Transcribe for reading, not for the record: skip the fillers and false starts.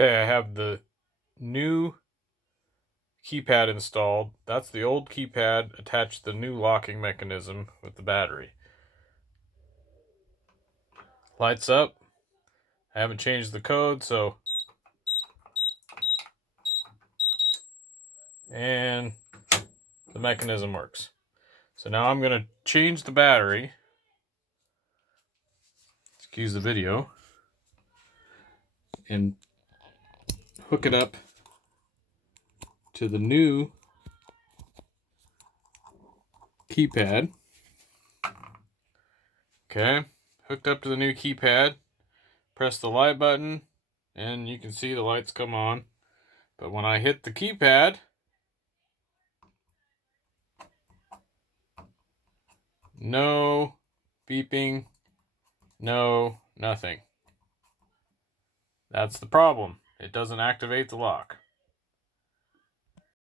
Okay, I have the new keypad installed. That's the old keypad attached to the new locking mechanism with the battery. Lights up. I haven't changed the code, and the mechanism works. So now I'm going to change the battery. Excuse the video. And hook it up to the new keypad. Okay, hooked up to the new keypad. Press the light button, and you can see the lights come on. But when I hit the keypad, no beeping, no nothing. That's the problem. It doesn't activate the lock.